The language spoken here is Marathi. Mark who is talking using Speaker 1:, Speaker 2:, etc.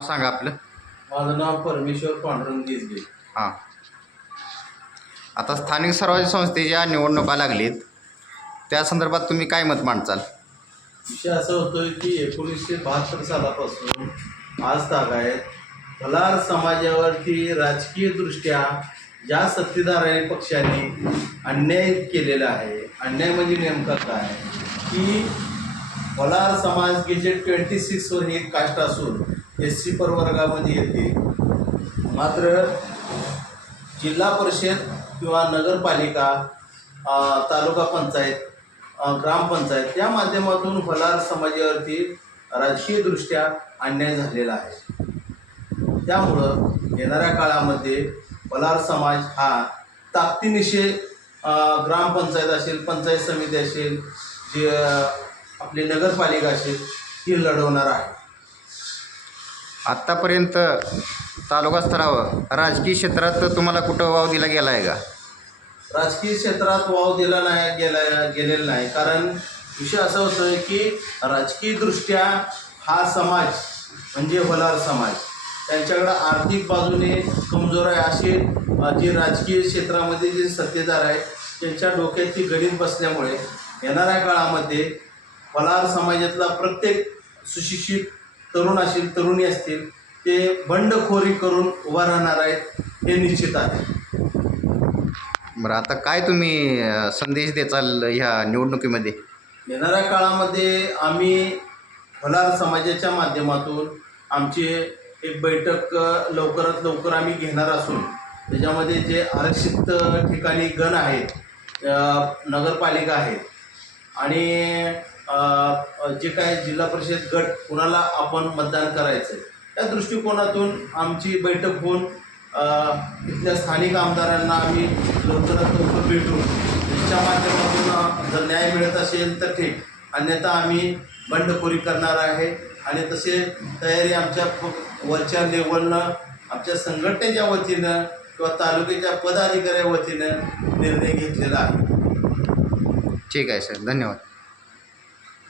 Speaker 1: सांगा आपलं.
Speaker 2: माझं नाव परमेश्वर पांडुरंग गिजगे
Speaker 1: हां. आता स्थानिक स्वराज्य संस्थेच्या निवडणुका लागलीत. त्या संदर्भात तुम्ही काय मत मांडचाल
Speaker 2: विषय असा होतोय की एकोणीसशे बहात्तर सालापासून आज तागायत फलार समाजावरती राजकीय दृष्ट्या ज्या सत्तेधार पक्षाने अन्याय केलेला आहे अन्याय म्हणजे नेमका काय? की फलार समाज गेजेट ट्वेंटी सिक्सवर ही एक कास्ट असून एस सी प्रवर्गामध्ये येते. मात्र जिल्हा परिषद किंवा नगरपालिका तालुका पंचायत ग्रामपंचायत या माध्यमातून फलार समाजावरती राजकीयदृष्ट्या अन्याय झालेला आहे. त्यामुळं येणाऱ्या काळामध्ये फलार समाज हा ताकदीनिशे ग्रामपंचायत असेल पंचायत समिती असेल जे आपली नगरपालिका असेल ही लढवणार आहे.
Speaker 1: आत्तापर्यंत तालुका स्तरावर राजकीय क्षेत्रात तुम्हाला कुठं वाव दिला गेला आहे का?
Speaker 2: राजकीय क्षेत्रात वाव दिला नाही गेला गेलेला नाही. कारण विषय असा होतोय की राजकीयदृष्ट्या हा समाज म्हणजे वलार समाज त्यांच्याकडं आर्थिक बाजूने कमजोर आहे असे जे राजकीय क्षेत्रामध्ये जे सत्तेदार आहेत त्यांच्या डोक्यात ती गणित बसल्यामुळे येणाऱ्या काळामध्ये वलार समाजातला प्रत्येक सुशिक्षित तरुण असतील तरुणी असतील ते बंडखोरी करून उभा राहणार आहेत हे निश्चित आहे.
Speaker 1: बरं आता काय तुम्ही अं, संदेश देचाल ह्या निवडणुकीमध्ये?
Speaker 2: येणाऱ्या काळामध्ये आम्ही फलार समाजाच्या माध्यमातून आमची एक बैठक अ, लवकरात लवकर आम्ही घेणार असून त्याच्यामध्ये जे आरक्षित ठिकाणी गण आहेत अ, नगरपालिका आहेत आणि जे काय जिल्हा परिषद गट कुणाला आपण मतदान करायचं त्या दृष्टिकोनातून आमची बैठक होऊन इथल्या स्थानिक आमदारांना आम्ही लवकरात लवकर भेटून त्याच्या माध्यमातून जर न्याय मिळत असेल तर ठीक. अन्यथा आम्ही बंडखोरी करणार आहे. आणि तसे तयारी आमच्या वरच्या लेवलनं आमच्या संघटनेच्या वतीनं किंवा तालुक्याच्या पदाधिकाऱ्या वतीनं निर्णय घेतलेला आहे.
Speaker 1: ठीक आहे सर. धन्यवाद.